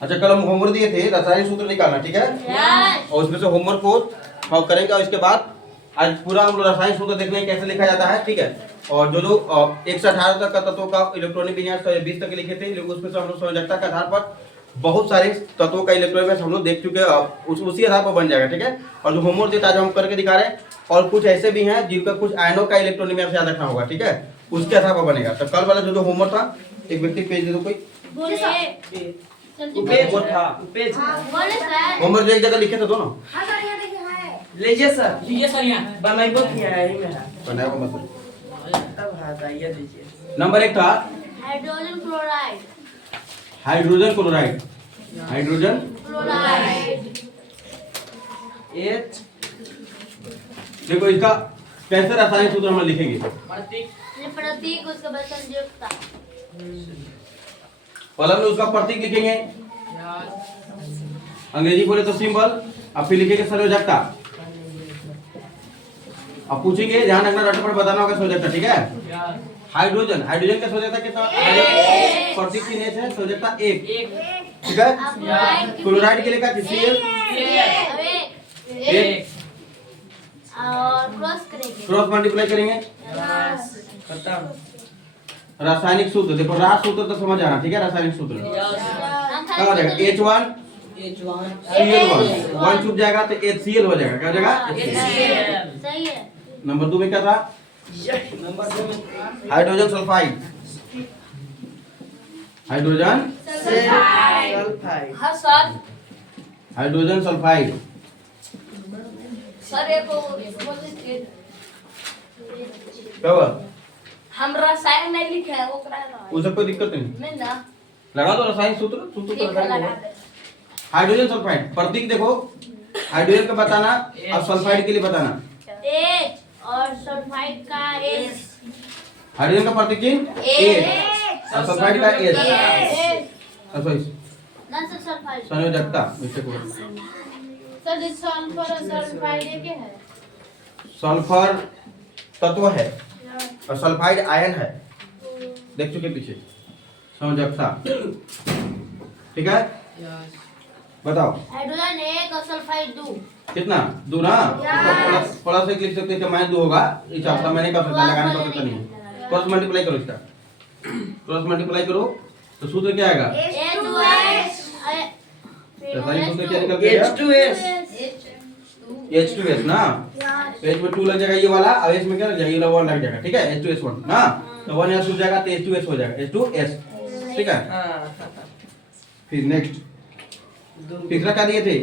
अच्छा, कल हम होमवर्क दिए थे रासायनिक सूत्र निकालना, ठीक है। और उसमें से होमवर्क को हम करेंगे और इसके बाद आज पूरा हम लोग रासायनिक सूत्र देख लेंगे कैसे लिखा जाता है, ठीक है। और जो जो 1 से 18 तक का तत्वों का इलेक्ट्रॉनिक विन्यास 20 तक लिखे थे, उसमें से हम लोग संयोजकता के आधार पर बहुत सारे तत्वों का इलेक्ट्रॉनिक विन्यास हम लोग देख चुके हैं, उसी आधार पर बन जाएगा, ठीक है। और जो होमवर्क देता है, आज हम करके दिखा रहे हैं, और कुछ ऐसे भी हैं जिनका कुछ आयनों का इलेक्ट्रॉनिक विन्यास याद रखना होगा, ठीक है, उसके आधार पर बनेगा। तो कल वाला जो होमवर्क था, एक व्यक्ति पेज दे दो कोई। होमवर्क एक जगह लिखे थे दोनों। लीजिए सर यहाँ बनाइबो किया है ही मेरा बनाया मत। तब हटाइए लीजिए। नंबर 1 था hydrogen chloride. Hydrogen chloride. Hydrogen chloride H देखो इसका कैसे रासायनिक सूत्र हम लिखेंगे। ये प्रतीक उसका बाद संयुक्ता। पहले हम उसका प्रतीक लिखेंगे, अंग्रेजी बोले तो सिंबल, अब फिर लिखेंगे संयोजकता। अब पूछेंगे, ध्यान रखना, रट पर बताना होगा संयोजकता, ठीक है। हाइड्रोजन, हाइड्रोजन का संयोजकता कितना? प्रतीक चिन्ह है, संयोजकता 1, ठीक है। क्लोराइड के लिए क्या Cl और क्रॉस करेंगे, क्रॉस मल्टीप्लाई करेंगे। खत्म। रासायनिक सूत्र देखो, रास सूत्र तो समझ आना, ठीक है। रासायनिक सूत्र क्या हो जाएगा? H1 Cl1, 1 छूट जाएगा तो HCl हो जाएगा, क्या हो जाएगा? सही है। नंबर 2 में क्या था? नंबर 2 में हाइड्रोजन सल्फाइड। Hydrogen sulphide. हाँ सर। Hydrogen sulphide. सर एक क्या हुआ? हम रसायन नहीं लिखे है वो करा रहा है। उससे कोई दिक्कत नहीं, नहीं ना। लगा दो रासायनिक सूत्र, सूत्र तो ठीक है रासायनिक लगा होगा। दे। हाइड्रोजन सल्फाइड, प्रतीक देखो, हाइड्रोजन का बताना और सल्फाइड के लिए बताना। H और सल्फाइड का S। हाइड्रोजन का प्रतीक चिन्ह H और सल्फाइड का S। अच्छा, ना सर सल्फाइड। संयोजकता मिस्टेक हो। सर इस सल्फर और सल्फाइड क्या है? सल्फर तत्व है और सल्फाइड आयन है, देख चुके पीछे। संयोजकता, ठीक है। बताओ हाइड्रोजन 1 और सल्फाइड 2। कितना? 2 ना। प्लस एक लिख सकते हैं कि माइनस 2 होगा, इस आपका मैंने कर सकता, लगाने का सकता नहीं है। क्रॉस मल्टीप्लाई करो, इसका क्रॉस मल्टीप्लाई करो तो सूत्र क्या आएगा? रासायनिक सूत्र क्या निकल के आएगा? H2S ना। तो H में 2 लग जाएगा ये वाला, और H में क्या लग जाएगा? ये वाला 1 लग जाएगा, ठीक है। H2S1 ना, तो 1 यहाँ छूट जाएगा तो H2S हो जाएगा, H2S, ठीक है। फिर नेक्स्ट तीसरा क्या दिए थे?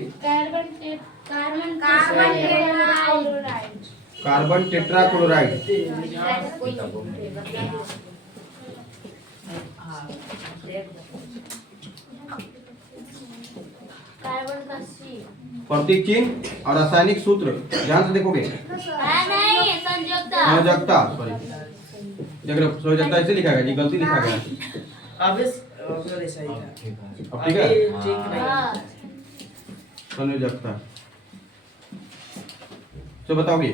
Carbon tetrachloride. कार्बन का C। प्रतीक चिन्ह और रासायनिक सूत्र ध्यान से देखोगे। नहीं संयुक्ता। संयोजकता, सॉरी, देखो संयोजकता ऐसे लिखा गया जी, गलती लिखा गया। अब इस सॉरी सही था। अब ठीक है। ठीक नहीं। हाँ। संयोजकता तो बताओगे। C।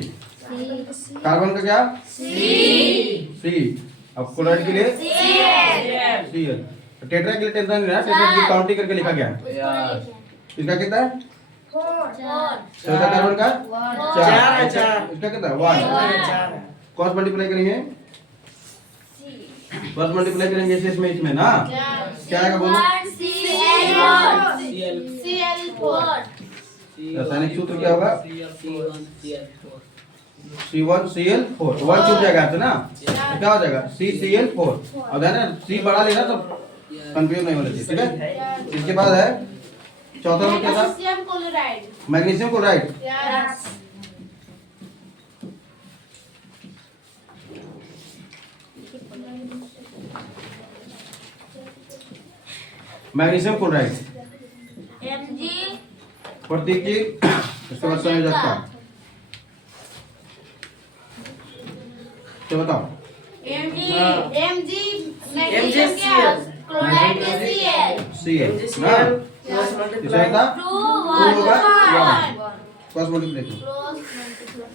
कार्बन का क्या? C। अब क्लोराइड के लिए Cl। टेट्रा के लिए टेंशन नहीं है, टेट्रा की काउंटिंग करके लिखा गया। इसका कितना है? 4। चौथा कार्बन का 4 है, 4। इसका कितना? 1। 4 है। क्रॉस मल्टीप्लाई करेंगे, क्रॉस मल्टीप्लाई करेंगे इसमें ना, क्या आएगा बोलो? Cl4। रासायनिक सूत्र क्या होगा? C1Cl4, 1 छूट जाएगा तो ना, तो क्या हो जाएगा? CCl4। और ध्यान है C बड़ा लेना तो कंफ्यूज नहीं होना चाहिए, ठीक है। इसके बाद है चौथा में क्या था? Magnesium chloride. Magnesium chloride Mg। प्रतीक की, इसके बाद संयोजकता, तो बताओ। Mg मैग्नीशियम क्या? क्लोराइड के Cl। ना, क्रॉस इसका मल्टीप्लाई। कितना? 2 होगा 1। क्रॉस मल्टीप्लाई करो। Cross multiply.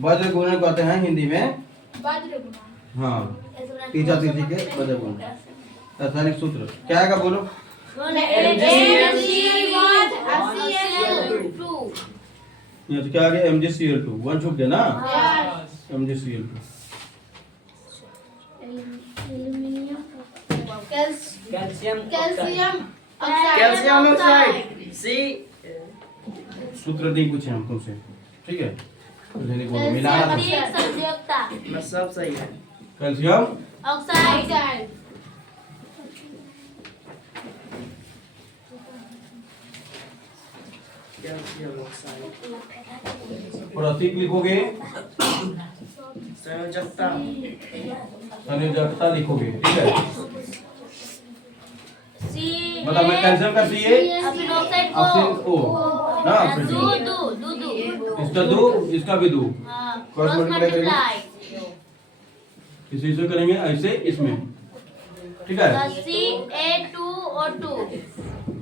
वज्र गुणन कहते हैं हिंदी में। वज्र गुणन। हाँ, तीसरा तीसरी के वज्र गुणन। रासायनिक सूत्र क्या आएगा बोलो। ये तो क्या आ गया MgCl2 वन छूट गया ना MgCl2 कैल्शियम ऑक्साइड सी सूत्र नहीं पूछे हम तुमसे ठीक है लेने को मिलाना था। मैं सब सही है। कैल्शियम ऑक्साइड कैल्शियम ऑक्साइड प्रतीक लिखोगे संयोजकता संयोजकता लिखोगे ठीक है। सी मतलब मैं कैल्शियम का सी है ऑक्साइड ऑक्सीजन को ओ ना फिर दो इसका दो इसका भी दो क्रॉस मल्टीप्लाई इसी से करेंगे ऐसे इसमें ठीक है। CA2O2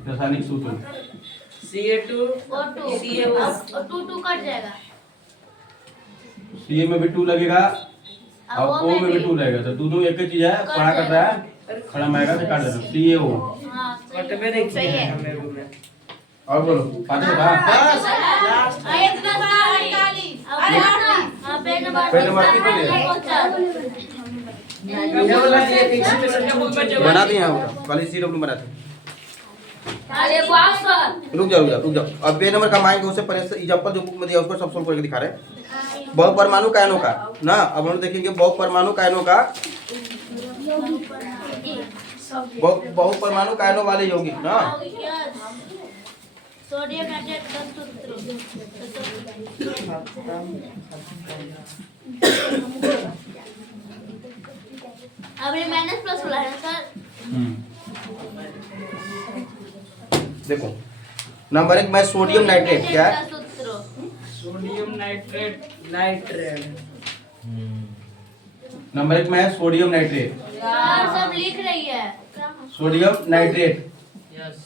रासायनिक सूत्र CA2 O2 2 कट जाएगा सी में भी 2 लगेगा और O ओ में भी 2 लगेगा तो दोनों एक ही चीज है पढ़ा कर रहा है खड़ा मारेगा तो काट देना CaO हाँ कटवे नहीं सही है हमें रूम में। और बोलो पांच बता लास्ट इतना बड़ा है हाँ पेट नंबर पेट नंबर कितने ये वाला ये पीछे बना दिए हम कल इसी रूम में बनाते अरे वाह सर रुक जाओ अब बे नंबर का माएंगे उससे पहले एग्जांपल जो बुक में दिया उसको सब सोल्व करके दिखा रहे हैं। बहुपरमाणु कायनों का ना अब हम देखेंगे बहुपरमाणु कायनों का बहुपरमाणु कायनों वाले यौगिक ना सोडियम नाइट्रेट का सूत्र अब ये माइनस प्लस वाला है सर देखो नंबर 1 में सोडियम नाइट्रेट क्या है सोडियम नाइट्रेट नंबर 1 में है सोडियम नाइट्रेट यार सब लिख रही है सोडियम नाइट्रेट यस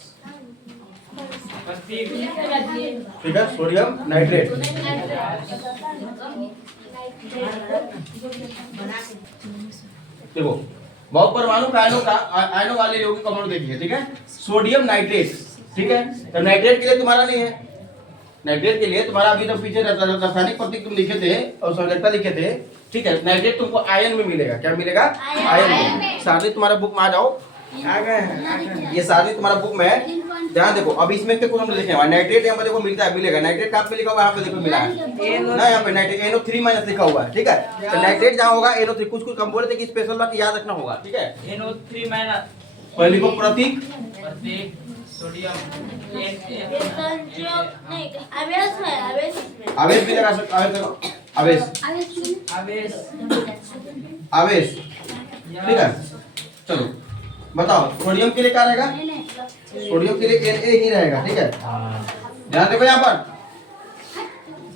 ठीक है सोडियम नाइट्रेट देखो बहुपरमाणु आयनों वाले यौगिक कंपाउंड देखिए ठीक है। सोडियम नाइट्रेट ठीक है तो नाइट्रेट के लिए तुम्हारा नहीं है नाइट्रेट के लिए तुम्हारा अभी तो पीछे रासायनिक प्रतीक तुम लिखे थे और संयोजकता लिखे थे ठीक है। नाइट्रेट तुमको आयन में मिलेगा क्या मिलेगा आयन में। सारणी तुम्हारा बुक में आ जाओ आ गए ये सारणी तुम्हारा बुक में है ध्यान देखो अब इसमें कुछ हम लिखे हुआ नाइट्रेट यहाँ पे देखो मिलता है मिलेगा नाइट्रेट कहाँ पे लिखा हुआ यहाँ पे देखो मिला है ना यहाँ पे नाइट्रेट NO3 माइनस लिखा हुआ है ठीक है। तो नाइट्रेट जहाँ होगा NO3 कुछ कुछ हम बोले थे कि स्पेशल बात याद रखना होगा ठीक है। NO3 माइनस पहले को प्रतीक प्रतीक सोडियम नहीं आवेश है आवेश भी लगा सकते आवेश देखो आवेश आवेश ठीक है। चलो बताओ सोडियम के लिए क्या रहेगा सोडियम के लिए Na ही रहेगा ठीक है ध्यान देखो यहाँ पर।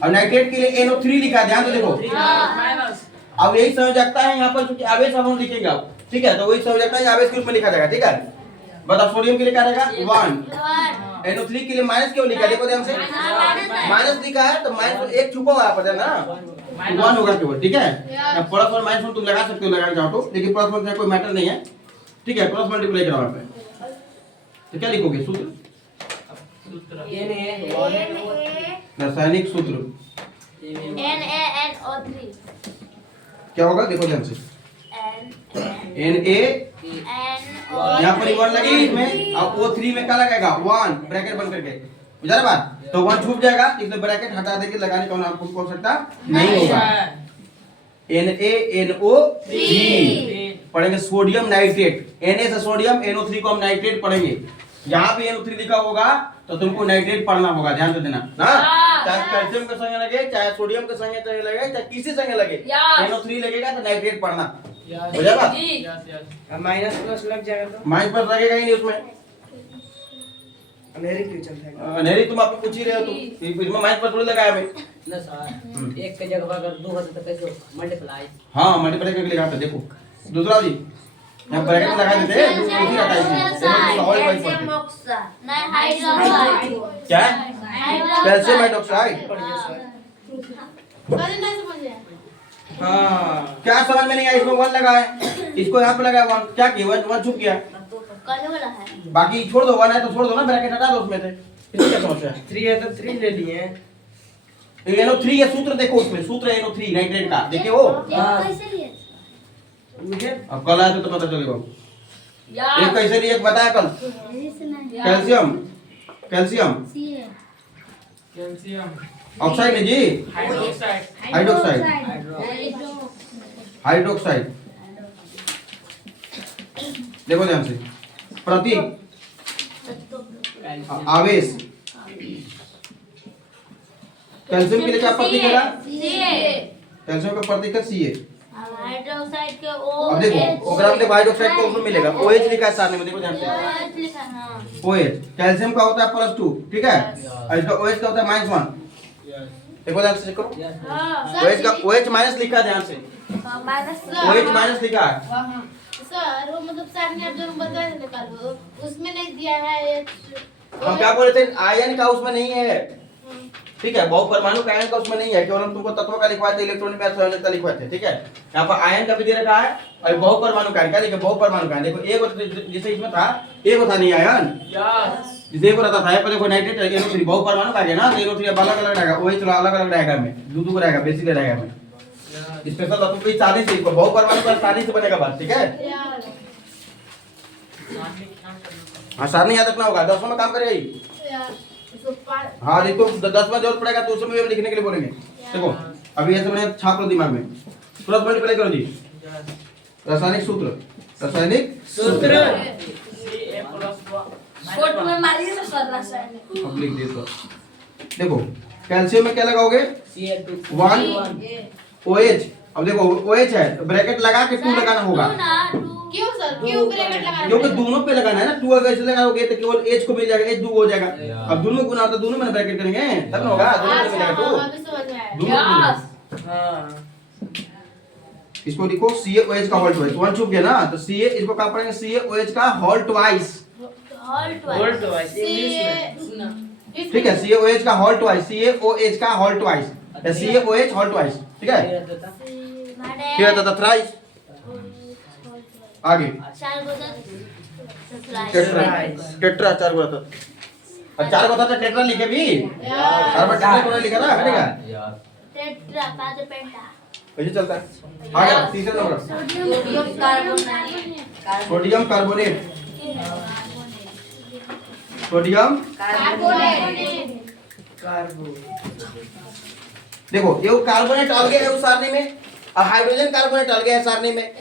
अब नाइट्रेट के लिए NO3 लिखा है ध्यान तो देखो माइनस अब यही समझता है यहाँ पर क्योंकि आवेश अब हम लिखेंगे अब ठीक है तो वही समझता है आवेश के रूप में लिखा जाएगा ठीक है। बताओ सोडियम के लिए क्या रहेगा 1 NO3 के लिए माइनस क्यों लिखा है देखो ध्यान से माइनस लिखा है तो माइनस एक छुपा हुआ है पता है ना 1 होगा केवल ठीक है। प्लस और माइनस तुम लगा सकते हो लगाना चाहो तो लेकिन प्लस माइनस का कोई मैटर नहीं है ठीक है। क्रॉस मल्टीप्लाई करो यहाँ पे तो क्या लिखोगे सूत्र रासायनिक सूत्र NaNO3 क्या होगा देखो ध्यान से Na यहाँ पर 1 लगेगी इसमें अब O3 में क्या लगेगा 1 ब्रैकेट बंद करके बुझा बात तो 1 छूट जाएगा इसलिए ब्रैकेट हटा देके लगाने का आपको कौन सकता नहीं होगा। NaNO3 पढ़ेंगे सोडियम नाइट्रेट Na से सोडियम NO3 को हम नाइट्रेट पढ़ेंगे यहाँ भी NO3 लिखा होगा तो तुमको नाइट्रेट पढ़ना होगा ध्यान से देना ना चाहे कैल्शियम के संगे लगे चाहे सोडियम के संगे लगे चाहे किसी संगे लगे NO3 लगेगा तो नाइट्रेट पढ़ना हो जाएगा। माइनस प्लस लग जाएगा तो माइनस प्लस लगेगा ही नहीं उसमें अंधेरी क्यों चलता है नहीं तुम आप पूछ ही रहे हो तुम इसमें माइनस प्लस थोड़ी लगाया मैं ना सर एक के जगह अगर 2 होता तो कैसे मल्टीप्लाई हाँ मल्टीप्लाई करके लिखा था देखो दूसरा जी यहाँ ब्रैकेट में लगा देते हैं दूसरी हटाई थी नहीं हाइड्रोक्साइड क्या कैल्शियम हाइड्रोक्साइड हाँ क्या समझ में नहीं आया इसमें 1 लगा है इसको यहाँ पे लगा है 1 क्या किया 1 छुप गया काले वाला है। बाकी छोड़ दो, 1 है तो छोड़ दो ना, ब्रैकेट हटा दो उसमें से। इसमें क्या समस्या है? 3 है तो 3 ले लिए हैं। NO3 है, सूत्र देखो उसमें, सूत्र है NO3 नाइट्रेट का, देखिए वो। हाँ। कैसे लिए? मुझे अब कल आए तो पता चलेगा। एक कैसे लिए, एक बताया कल। कैल्शियम, कैल्शियम कैल्शियम ऑक्साइड है जी, हाइड्रोक्साइड हाइड्रोक्साइड, हाइड्रोक्साइड। देखो ध्यान से, प्रतीक, आवेश। कैल्शियम के लिए क्या प्रतीक है? कैल्शियम का प्रतीक है Ca। हाइड्रोक्साइड के अब देखो ओग्राम में हाइड्रोक्साइड को उसमें मिलेगा, OH लिखा है सामने में, देखो ध्यान से, OH लिखा है, हाँ। OH। कैल्शियम का होता है +2, ठीक है, और इसका OH का होता है -1। देखो ध्यान से चेक करो, हाँ। OH का OH माइनस लिखा है, ध्यान से, OH माइनस लिखा है। सर वो मतलब सर ने अब जो बताया था निकालो, उसमें नहीं दिया है हम क्या बोल रहे थे, आयन का उसमें नहीं है, ठीक है, बहुपरमाणु का आयन का उसमें नहीं है, केवल हम तुमको तत्व का लिखवाए थे, इलेक्ट्रॉनिक गैस संयोजकता लिखवाए थे, ठीक है। यहाँ पर आयन का भी दे रखा है और बहुपरमाणु का क्या लिखे, बहुपरमाणु का। देखो एक जैसे इसमें था, एक था नहीं आयन, जैसे एक रहता था, यहाँ पर देखो नाइट्रेट है, NO3 बहुपरमाणु का है ना, तो NO3 अलग अलग रहेगा, OH अलग अलग रहेगा, में दो रहेगा, बेसिक रहेगा में। स्पेशल तत्व की 40 से बहुपरमाणु का 40 से बनेगा बात, ठीक है। हाँ सारणी याद रखना होगा, 10 में काम करेगा ये। हाँ नहीं तो 10 में जरूरत पड़ेगा तो उसमें भी लिखने के लिए बोलेंगे। देखो अभी ऐसे मैंने छाप लो दिमाग में, तुरंत मल्टीप्लाई करो जी। रासायनिक सूत्र, रासायनिक सूत्र कोट में मारिए ना सर रासायनिक। अब लिख दिए तो देखो कैल्शियम में क्या लगाओगे, 1 OH। अब देखो OH है, ब्रैकेट लगा के 2 लगाना होगा, क्यों सर, क्यों ब्रैकेट लगाना? क्योंकि दोनों पे लगाना है ना। 2 अगर ऐसे लगाओगे तो केवल H को मिल जाएगा, H 2 हो जाएगा। अब दोनों गुना होता, दोनों में ब्रैकेट करेंगे तब ना होगा, दोनों में मिलेगा 2, अभी समझ में आया। दोनों। हाँ। इसको लिखो CaOH का होल ट्वाइस, 1 छूट गया ना, तो Ca इसको क्या पढ़ेंगे, CaOH का whole twice, world wise English में। ठीक है। CaOH का होल ट्वाइस, CaOH का होल ट्वाइस, या CaOH होल ट्वाइस, ठीक है। फिर आता था थ्राइस, आगे टेट्रा, टेट्रा 4 गुना था, और 4 गुना था टेट्रा लिखे भी, और बट टेट्रा को लिखा ना, करेगा टेट्रा बाद पेंटा ऐसे चलता है। आ गया तीसरा नंबर, सोडियम कार्बोनेट, सोडियम कार्बो देखो ये कार्बोनेट अलग है उस सारणी में, और हाइड्रोजन कार्बोनेट अलग है सारणी में।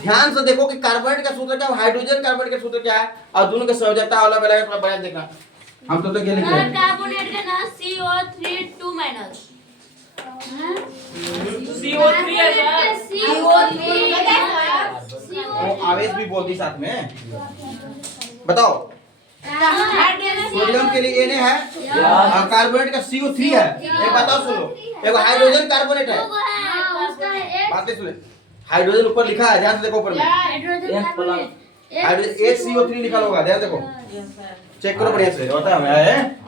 ध्यान से देखो कि कार्बोनेट का सूत्र क्या है, हाइड्रोजन कार्बोनेट का सूत्र क्या है, और दोनों के संयोजकता अलग अलग है, थोड़ा बयान देखना। हम तो क्या लिख रहे हैं, कार्बोनेट का ना CO3 2 माइनस CO3 है सर। वो आवेश भी बोल दी साथ में, बताओ। सोडियम के लिए Na है, और कार्बोनेट का CO3 है। एक बताओ सुनो, एक हाइड्रोजन कार्बोनेट है, बातें सुने, हाइड्रोजन ऊपर लिखा है, ध्यान से देखो ऊपर में, हाइड्रोजन एक CO3 लिखा होगा, ध्यान देखो, चेक करो बढ़िया से, होता है।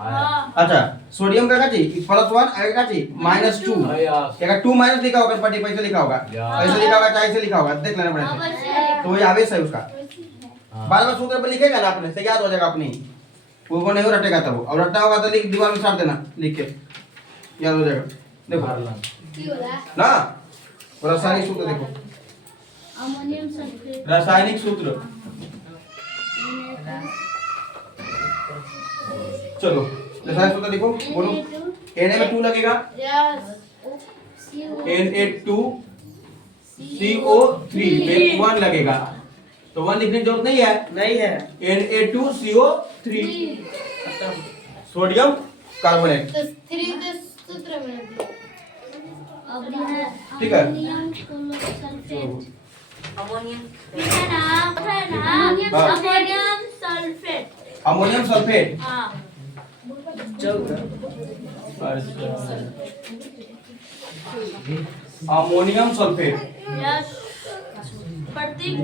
अच्छा सोडियम का काची +1 आगे काची -2, क्या 2 माइनस लिखा होगा, पट्टी पैसे लिखा होगा, ऐसे लिखा होगा चाहे ऐसे लिखा होगा, देख लेना बढ़िया से। तो ये आवेश है उसका, बाद में सूत्र पर लिखेगा ना अपने से, याद हो जाएगा अपनी, वो नहीं रटेगा तब, और रटना होगा तो लिख दीवार में छाप देना, लिख के याद हो जाएगा। देखो ना रासायनिक सूत्र, देखो अमोनियम सल्फेट, रासायनिक सूत्र, चलो रासायनिक सूत्र देखो, बोलो। Na में 2 लगेगा, Na2CO3 में 1 लगेगा, तो 1 लिखने की जरूरत नहीं है, नहीं है। Na2CO3 सोडियम कार्बोनेट, तो 3 के सूत्र में अब है ठीक है। अमोनियम सल्फेट, अमोनियम है ना अमोनियम सल्फेट, अमोनियम सल्फेट, हाँ 14 अमोनियम सल्फेट। यस प्रतीक।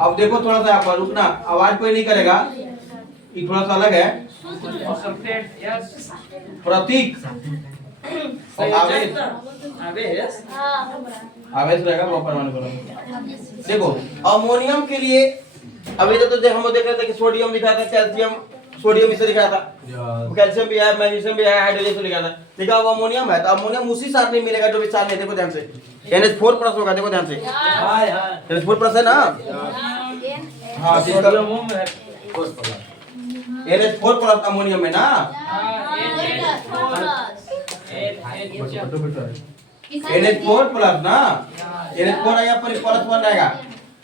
अब देखो थोड़ा सा यहाँ पर रुकना, आवाज कोई नहीं करेगा, ये थोड़ा सा अलग है। और सल्फेट यस। प्रतीक और आवेश, आवेश हाँ आवेश रहेगा वो परमाणु परमाणु। देखो अमोनियम के लिए अभी तो हम देख रहे थे कि सोडियम लिखा था, कैल्शियम, सोडियम इसे लिखा था, कैल्शियम भी है, मैग्नीशियम भी है, हाइड्रोजन लिखा था, लिखा हुआ अमोनियम है, तो अमोनियम उसी साथ नहीं मिलेगा जो भी साथ नहीं। देखो ध्यान से, NH4 प्लस होगा, देखो ध्यान से, NH4 प्लस है ना, हाँ NH4 प्लस अमोनियम है ना, NH4 प्लस ना, NH4 यहाँ पर प्लस बन रहेगा,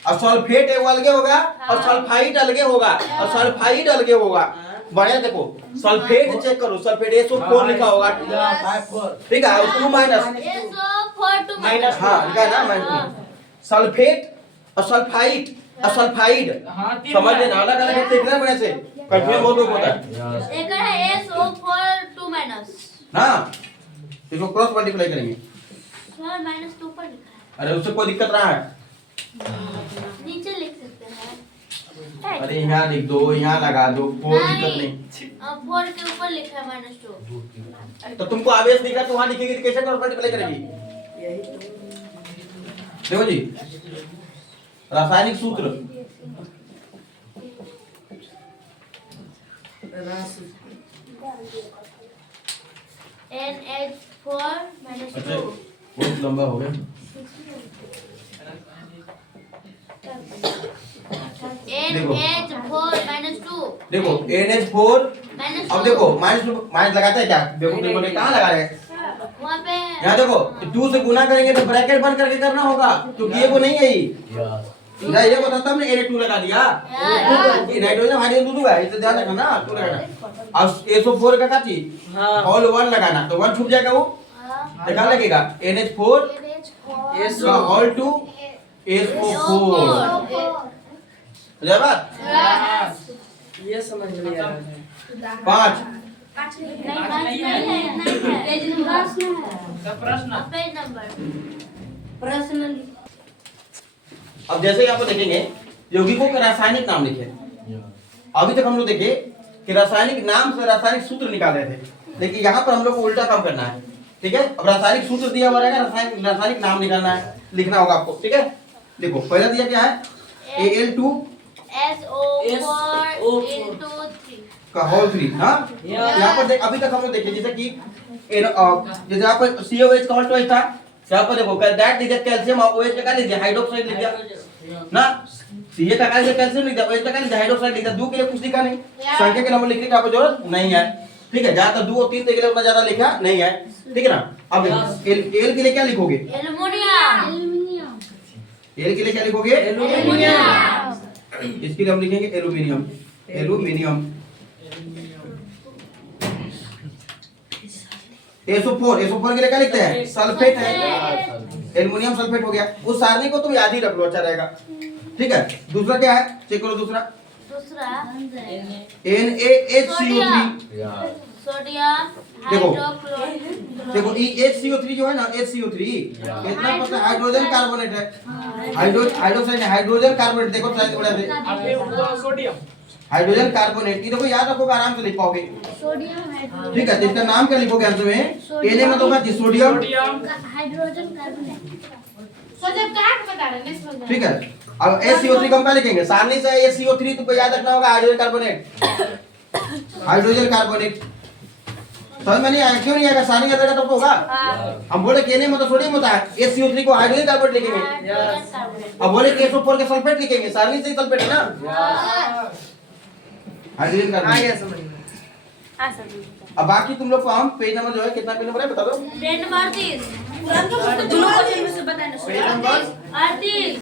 और सल्फेट एक अलगे होगा और सल्फाइड अलगे होगा, और सल्फाइड अलगे होगा। बढ़िया देखो, सल्फेट चेक करो, सल्फेट SO4 लिखा होगा, ठीक है, 2 माइनस, हाँ लिखा है ना माइनस, सल्फेट और सल्फाइड और सल्फाइड, समझ लेना, अलग अलग देखना बड़े से, कंफ्यूजन बहुत होता है। एक है SO4 2 माइनस, हाँ इसको क्रॉस मल्टीप्लाई करेंगे, सर माइनस 2 पर लिखा है, अरे उससे कोई दिक्कत रहा है, नीचे लिख सकते हैं। अरे यहाँ लिख दो, यहाँ लगा दो, कोई दिक्कत नहीं। 4 के ऊपर लिखा है -2। तो तुमको आवेश दिखा तो वहाँ लिखेगी तो कैसे क्रॉस मल्टीप्लाई करेगी? देखो जी, रासायनिक सूत्र, NH4 अच्छा -2। बहुत लंबा हो गया, NH4 -2। देखो NH4, अब देखो माइनस लगाते हैं क्या, देखो देखो कहाँ लगा रहे हैं, वहाँ पे यहाँ देखो 2 से गुना करेंगे तो ब्रैकेट बंद करके करना होगा, क्योंकि ये वो नहीं है ये ये बताता हमने Na2 लगा दिया, नाइट्रोजन हाइड्रोजन दूध है, इसे ध्यान रखना ना, 2 लगाना, अब SO4 का क्या चीज, होल 1 लगाना, तो 1 छूट जाएगा, वो देखा लगेगा, NH4 का होल 2 SO4, समझा बात? ये समझ में आ रहा है। 5 नहीं है, प्रश्न पेज नंबर। अब जैसे यहाँ पर देखेंगे यौगिकों के रासायनिक नाम लिखे, अभी तक हम लोग देखे कि रासायनिक नाम से रासायनिक सूत्र निकाल रहे थे, लेकिन यहाँ पर हम लोग को उल्टा काम करना है, ठीक है। अब रासायनिक सूत्र दिया हुआ रहेगा, रासायनिक नाम निकालना है, लिखना होगा आपको, ठीक है। देखो पहला दिया क्या है, SO4 into 3 का होल 3, हाँ यहाँ पर देख, अभी तक हम लोग देखे जैसे कि जैसे यहाँ पर COH का होल ट्वाइस था, यहाँ पर देखो दैट लिख दिया कैल्शियम, और OH का लिख दिया हाइड्रोक्साइड लिख दिया ना, CH का लिख दिया कैल्शियम लिख दिया, OH का लिख दिया हाइड्रोक्साइड लिख दिया, 2 के लिए कुछ लिखा नहीं, संख्या के नंबर लिखने की आपको जरूरत नहीं है, ठीक है। ज्यादा 2 और 3 के लिए उतना ज्यादा लिखा नहीं है, ठीक है ना। अब एल के लिए क्या लिखोगे, एल्युमिनियम। एल के लिए क्या लिखोगे, इसके लिए हम लिखेंगे एल्यूमिनियम, एल्यूमिनियम। SO4 के लिए क्या लिखते हैं, सल्फेट है, एल्युमिनियम सल्फेट हो गया, उस सारणी को तुम याद ही रख लो, अच्छा रहेगा, ठीक है। दूसरा क्या है, चेक करो, दूसरा NaHCO3, सोडियम देखो हाइड्रोक्लोराइड। देखो HCO3 जो है ना, HCO3 कितना पता है, हाइड्रोजन कार्बोनेट है, हाइड्रोक्साइड हाइड्रोजन कार्बोनेट, देखो साइड थोड़ा से, आपने सोडियम हाइड्रोजन कार्बोनेट की देखो याद रखोगे, आराम से लिख पाओगे, सोडियम ठीक है। तो इसका नाम क्या लिखोगे अंत में, Na में तो क्या चीज, सोडियम, हाइड्रोजन कार्बोनेट। सोडियम काट बता रहे हैं, ठीक है। अब HCO3 को हम क्या लिखेंगे, सारणी से HCO3 तुमको याद रखना होगा, हाइड्रोजन कार्बोनेट, हाइड्रोजन कार्बोनेट, समझ में नहीं आया, क्यों नहीं आएगा, सारणी याद रखा तब तो होगा। हम बोले कि Na में तो सोडियम होता है, HCO3 को हाइड्रोजन कार्बोनेट लिखेंगे, अब बोले कि SO4 के सल्फेट लिखेंगे, सारणी से ही सल्फेट है ना, हाइड्रोजन कार्बोनेट। समझ में। अब बाकी तुम लोग को हम पेज नंबर जो है, कितना पेज नंबर है बता दो, पेज नंबर 30। Page number 38।